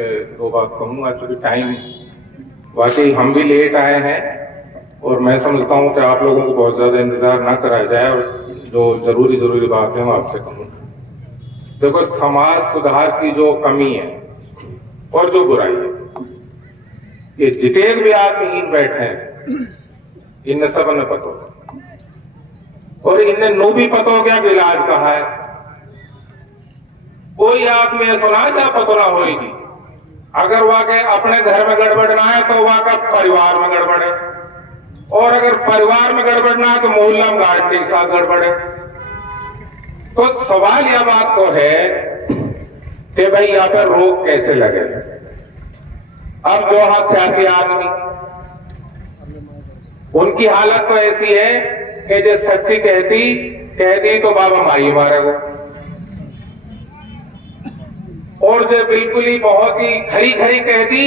पे दो बात कहूँगा, चूंकि टाइम वाकई हम भी लेट आए हैं और मैं समझता हूँ कि आप लोगों को बहुत ज्यादा इंतजार ना कराया जाए और जो जरूरी बात है वो आपसे कहूँ। देखो, समाज सुधार की जो कमी है और जो बुराई है, ये जितेक भी आत्महीन बैठे हैं, इनने सब ने पता और इनने नो भी पता हो गया कि इलाज कहा है। कोई आप में सुना या पता ना होगी। अगर वाकई अपने घर में गड़बड़ ना है तो वाकई परिवार में गड़बड़ है, और अगर परिवार में गड़बड़ ना है तो मोहल्ला में गार्ड के साथ गड़बड़ है। तो सवाल यह बात तो है कि भाई यहां पर रोक कैसे लगे। अब जो हाँ सियासी आदमी, उनकी हालत तो ऐसी है कि जो सच्ची कहती तो बाबा माई मारेगा, और जो बिल्कुल ही बहुत ही खरी कहती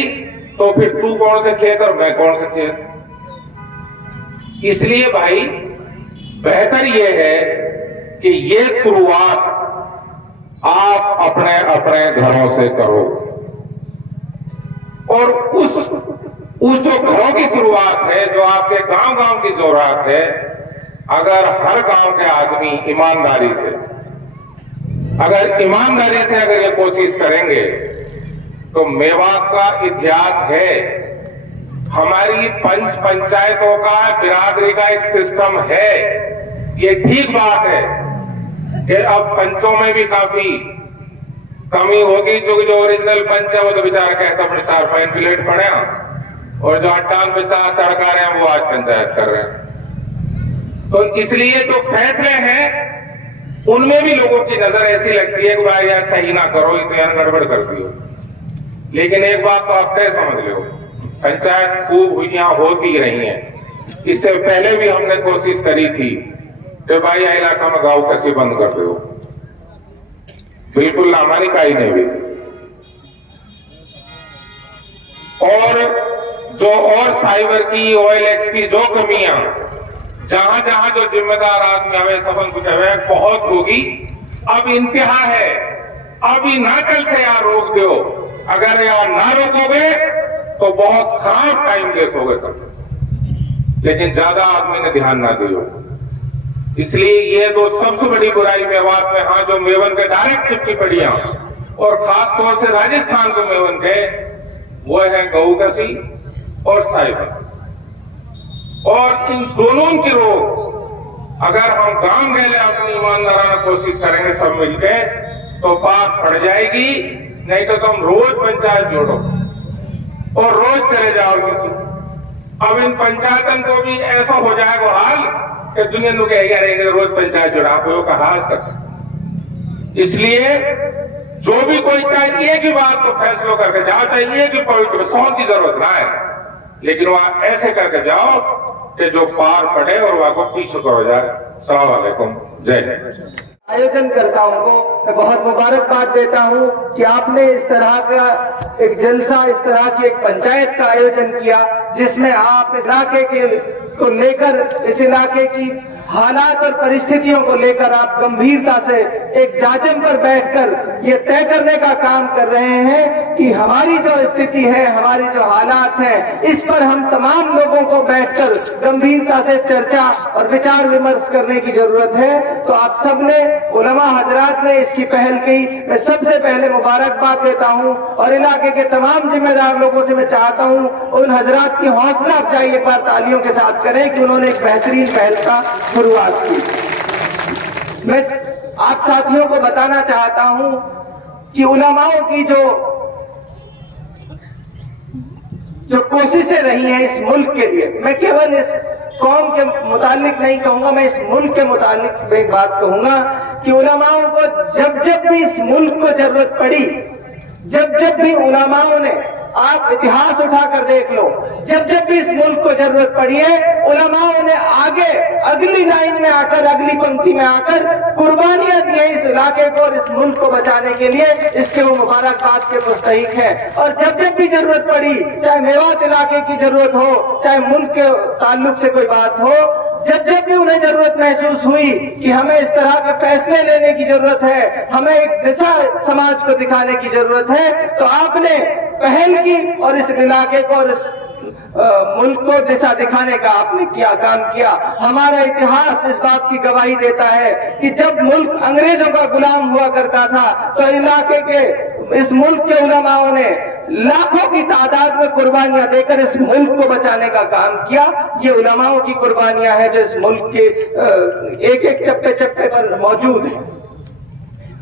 तो फिर तू कौन से खेत और मैं कौन से खेत। इसलिए भाई बेहतर यह है कि ये शुरुआत आप अपने अपने घरों से करो, और उस जो घरों की शुरुआत है, जो आपके गांव की जरूरत है, अगर हर गांव के आदमी ईमानदारी से अगर ये कोशिश करेंगे तो मेवात का इतिहास है। हमारी पंचायतों का, बिरादरी का एक सिस्टम है। ये ठीक बात है कि अब पंचों में भी काफी कमी होगी, क्योंकि जो ओरिजिनल पंच है वो तो बेचारा कहता अपने 4 प्लेट पड़े, और जो 98 तड़का रहे हैं वो आज पंचायत कर रहे हैं। तो इसलिए जो फैसले हैं उनमें भी लोगों की नजर ऐसी लगती है कि भाई यार सही ना करो, ये तो यार गड़बड़ कर दियो। लेकिन एक बात तो आप तय समझ लो, पंचायत खूब हुइयां होती रही हैं। इससे पहले भी हमने कोशिश करी थी कि भाई यह इलाका में गांव कैसे बंद कर दो, बिल्कुल हमारी काई नहीं हुई। और साइबर की, OLX की जो कमियां, जहां जो जिम्मेदार आदमी आवे सबन कुछ बहुत होगी। अब इंतहा है, अब हिमाचल से यार रोक दो। अगर यार ना रोकोगे तो बहुत खराब टाइम देखोगे तब। लेकिन ज्यादा आदमी ने ध्यान ना दियो, इसलिए ये दो सबसे बड़ी बुराई मेवात में, हाँ, जो मेवन के डायरेक्ट चिपकी पड़ियां, और खास तौर से राजस्थान के मेवन के, वो है गौकसी और साइबर। और इन दोनों की रोक अगर हम गांव गए अपनी ईमानदाराना कोशिश करेंगे सब मिलके तो पार पड़ जाएगी। नहीं तो तुम रोज पंचायत जोड़ो और रोज चले जाओगे। अब इन पंचायतन को भी ऐसा हो जाएगा हाल कि दुनिया लोग रहेंगे रोज पंचायत जोड़ा का हाल तक। इसलिए जो भी कोई चाहिए कि बात को फैसलों करके जाओ, चाहिए कि कोई सौंध की जरूरत ना है, लेकिन वहां ऐसे करके जाओ कि जो पार पड़े और वहां को पीछे करो जाए। अस्सलाम वालेकुम, जय हिंद। आयोजनकर्ताओं को मैं बहुत मुबारकबाद देता हूं कि आपने इस तरह का एक जलसा, इस तरह की एक पंचायत का आयोजन किया, जिसमें आप इस इलाके को लेकर, इस इलाके की हालात और परिस्थितियों को लेकर आप गंभीरता से एक जाजम पर बैठकर ये तय करने का काम कर रहे हैं कि हमारी जो स्थिति है, हमारी जो हालात हैं, इस पर हम तमाम लोगों को बैठकर गंभीरता से चर्चा और विचार विमर्श करने की जरूरत है। तो आप सबने, उलमा हजरात ने इसकी पहल की, मैं सबसे पहले मुबारकबाद देता हूं, और इलाके के तमाम जिम्मेदार लोगों से मैं चाहता हूं उन हजरात की हौसला अफजाई एक बार तालियों के साथ करें कि उन्होंने एक बेहतरीन पहल का शुरुआत की। मैं आप साथियों को बताना चाहता हूं कि उलमाओं की जो कोशिशें रही हैं इस मुल्क के लिए, मैं केवल इस कौम के मुतालिक नहीं कहूंगा, मैं इस मुल्क के मुतालिक एक बात कहूंगा कि उलमाओं को जब भी इस मुल्क को जरूरत पड़ी, जब भी उलमाओं ने, आप इतिहास उठाकर देख लो, जब भी इस मुल्क को जरूरत पड़ी है, उलमाओं ने आगे अगली लाइन में आकर, अगली पंक्ति में आकर कुर्बानियां दी है इस इलाके को और इस मुल्क को बचाने के लिए। इसके वो मुबारकबाद के मुस्तहिक है। और जब भी जरूरत पड़ी, चाहे मेवात इलाके की जरूरत हो, चाहे मुल्क के ताल्लुक से कोई बात हो, जब जब भी उन्हें जरूरत महसूस हुई कि हमें इस तरह के फैसले लेने की जरूरत है, हमें एक दिशा समाज को दिखाने की जरूरत है, तो आपने पहल की और इस इलाके को और इस मुल्क को दिशा दिखाने का आपने काम किया। हमारा इतिहास इस बात की गवाही देता है कि जब मुल्क अंग्रेजों का गुलाम हुआ करता था तो इलाके के इस मुल्क के उलमाओं ने लाखों की तादाद में कुर्बानियां देकर इस मुल्क को बचाने का काम किया। ये उलमाओं की कुर्बानियां हैं जो इस मुल्क के एक एक चप्पे चप्पे पर मौजूद है।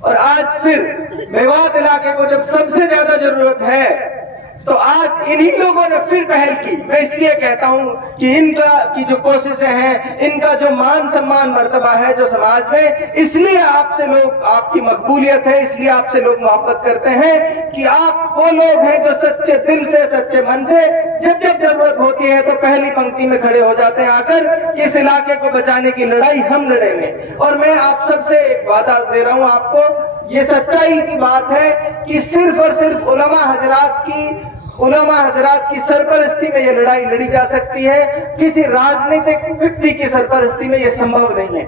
और आज फिर मेवात इलाके को जब सबसे ज्यादा जरूरत है तो आज इन्हीं लोगों ने फिर पहल की। मैं इसलिए कहता हूं कि इनका की जो कोशिशें हैं, इनका जो मान सम्मान मर्तबा है जो समाज में, इसलिए आपसे लोग, आपकी मकबूलियत है, इसलिए आपसे लोग मोहब्बत करते हैं कि आप वो लोग हैं जो सच्चे दिल से, सच्चे मन से जब जब जरूरत होती है तो पहली पंक्ति में खड़े हो जाते हैं आकर इस इलाके को बचाने की लड़ाई हम लड़ेंगे। और मैं आप सबसे एक वादा दे रहा हूं आपको, ये सच्चाई की बात है कि सिर्फ और सिर्फ उलमा हजरात की सरपरस्ती में ये लड़ाई लड़ी जा सकती है। किसी राजनीतिक व्यक्ति की सरपरस्ती में ये संभव नहीं है।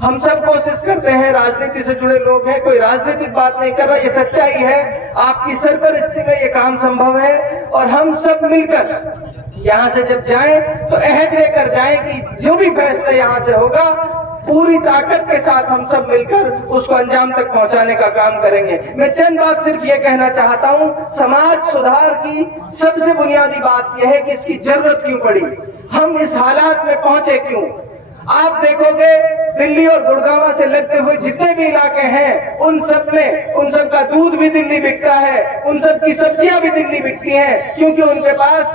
हम सब कोशिश करते हैं, राजनीति से जुड़े लोग हैं, कोई राजनीतिक बात नहीं कर रहा, ये सच्चाई है। आपकी सरपरस्ती में ये काम संभव है और हम सब मिलकर यहाँ से जब जाएं तो अहद लेकर जाएं कि जो भी फैसला यहाँ से होगा पूरी ताकत के साथ हम सब मिलकर उसको अंजाम तक पहुंचाने का काम करेंगे। मैं चंद बात सिर्फ ये कहना चाहता हूं, समाज सुधार की सबसे बुनियादी बात यह है कि इसकी जरूरत क्यों पड़ी, हम इस हालात में पहुंचे क्यों। आप देखोगे दिल्ली और गुड़गांव से लगते हुए जितने भी इलाके हैं उन सब का दूध भी दिल्ली बिकता है, उन सब की सब्जियां भी दिल्ली बिकती हैं, क्योंकि उनके पास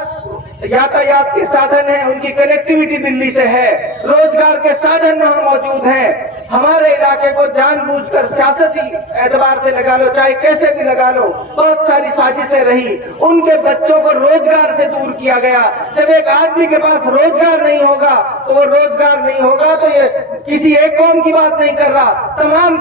यातायात के साधन है, उनकी कनेक्टिविटी दिल्ली से है, रोजगार के साधन वहां मौजूद हैं। हमारे इलाके को जानबूझकर सियासती एतबार से लगा लो, चाहे कैसे भी लगा लो, बहुत सारी साजिशें रही, उनके बच्चों को रोजगार से दूर किया गया। जब एक आदमी के पास रोजगार नहीं होगा तो वो रोजगार नहीं होगा, तो ये किसी एक कौम की बात नहीं कर रहा, तमाम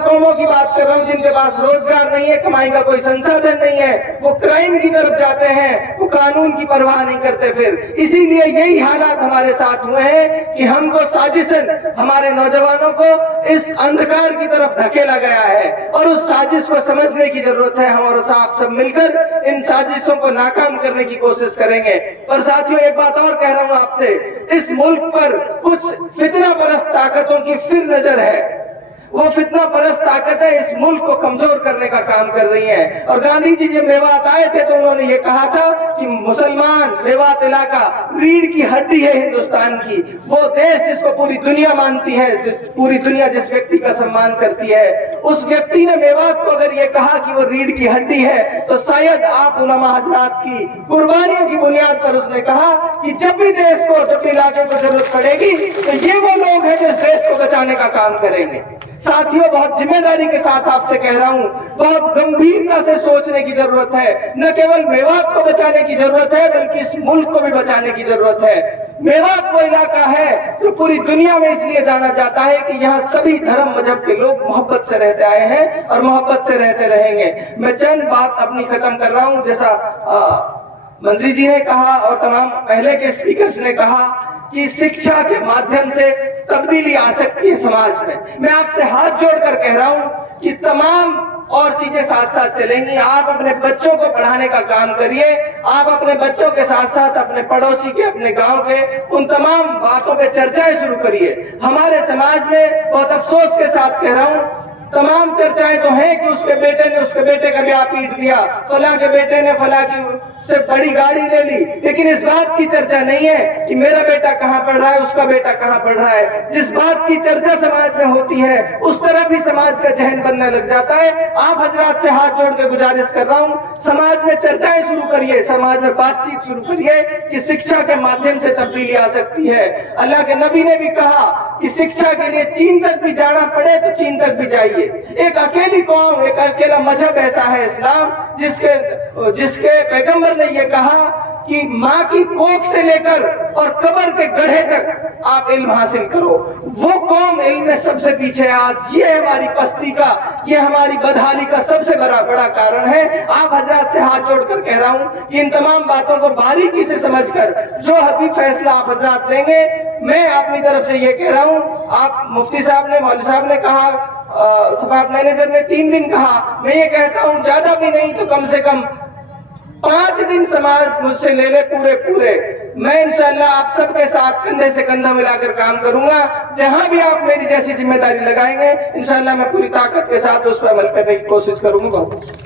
कौमों की बात कर रहा हूँ जिनके पास रोजगार नहीं है, कमाई का कोई संसाधन नहीं है, वो क्राइम की तरफ जाते हैं, वो कानून की परवाह नहीं करते। फिर इसीलिए यही हालात हमारे साथ हुए हैं कि हमको साजिशन, हमारे नौजवानों को इस अंधकार की तरफ धकेला गया है और उस साजिश को समझने की जरूरत है। हम और आप सब मिलकर इन साजिशों को नाकाम करने की कोशिश करेंगे। और साथियों, एक बात और कह रहा हूं आपसे, इस मुल्क पर कुछ फितना परस्त ताकतों की फिर नजर है। वो फितना परस्त ताकतें इस मुल्क को कमजोर करने का काम कर रही हैं। और गांधी जी जब मेवात आए थे तो उन्होंने ये कहा था कि मुसलमान मेवात इलाका रीढ़ की हड्डी है हिंदुस्तान की, वो देश जिसको पूरी दुनिया मानती है, पूरी दुनिया जिस व्यक्ति का सम्मान करती है, उस व्यक्ति ने मेवात को अगर ये कहा कि वो रीढ़ की हड्डी है तो शायद आप उलमा हजरात की कुर्बानियों की बुनियाद पर उसने कहा कि जब भी देश को, जब भी इलाके को जरूरत पड़ेगी तो ये वो लोग हैं जो इस देश को बचाने का काम करेंगे। साथियों, बहुत जिम्मेदारी के साथ आपसे कह रहा हूं, बहुत गंभीरता से सोचने की जरूरत है। न केवल मेवात को बचाने की जरूरत है बल्कि इस मुल्क को भी बचाने की जरूरत है। मेवात वो इलाका है जो पूरी दुनिया में इसलिए जाना जाता है कि यहाँ सभी धर्म मजहब के लोग मोहब्बत से रहते आए हैं और मोहब्बत से रहते रहेंगे। मैं चंद बात अपनी खत्म कर रहा हूं। जैसा मंत्री जी ने कहा और तमाम पहले के स्पीकर्स ने कहा कि शिक्षा के माध्यम से तब्दीली आ सकती है समाज में। मैं आपसे हाथ जोड़कर कह रहा हूं कि तमाम और चीजें साथ साथ चलेंगी। आप अपने बच्चों को पढ़ाने का काम करिए, आप अपने बच्चों के साथ साथ अपने पड़ोसी के, अपने गांव के, उन तमाम बातों पे चर्चाएं शुरू करिए। हमारे समाज में बहुत अफसोस के साथ कह रहा हूं, तमाम चर्चाएं तो हैं कि उसके बेटे ने उसके बेटे का ब्याह पीट दिया, फला के बेटे ने फला की से बड़ी गाड़ी ले ली, लेकिन इस बात की चर्चा नहीं है कि मेरा बेटा कहाँ पढ़ रहा है, उसका बेटा कहाँ पढ़ रहा है। जिस बात की चर्चा समाज में होती है उस तरह भी समाज का जहन बनने लग जाता है। आप हजरात से हाथ जोड़ के गुजारिश कर रहा हूँ, समाज में चर्चाएं शुरू करिए, समाज में बातचीत शुरू करिए कि शिक्षा के माध्यम से तब्दीली आ सकती है। अल्लाह के नबी ने भी कहा कि शिक्षा के लिए चीन तक भी जाना पड़े तो चीन तक भी जाइए। एक अकेली कौम, एक अकेला मजहब ऐसा है इस्लाम, जिसके पैगंबर ने यह कहा कि माँ की कोख से लेकर और कब्र के गड्ढे तक आप इल्म हासिल करो। वो कौम इल्म में सबसे पीछे है आज। ये हमारी पस्ती का, ये हमारी बदहाली का सबसे बड़ा कारण है। आप हजरात से हाथ जोड़कर कह रहा हूँ कि इन तमाम बातों को बारीकी से समझकर जो भी फैसला आप हजरात लेंगे, मैं अपनी तरफ से ये कह रहा हूँ, आप मुफ्ती साहब ने, मौलवी साहब ने कहा, सफात मैनेजर ने 3 दिन कहा, मैं ये कहता हूँ ज्यादा भी नहीं तो कम से कम 5 दिन समाज मुझसे ले ले पूरे। मैं इंशाअल्लाह आप सबके साथ कंधे से कंधा मिलाकर काम करूंगा। जहां भी आप मेरी जैसी जिम्मेदारी लगाएंगे, इंशाअल्लाह मैं पूरी ताकत के साथ उस पर अमल करने की कोशिश करूंगा। बहुत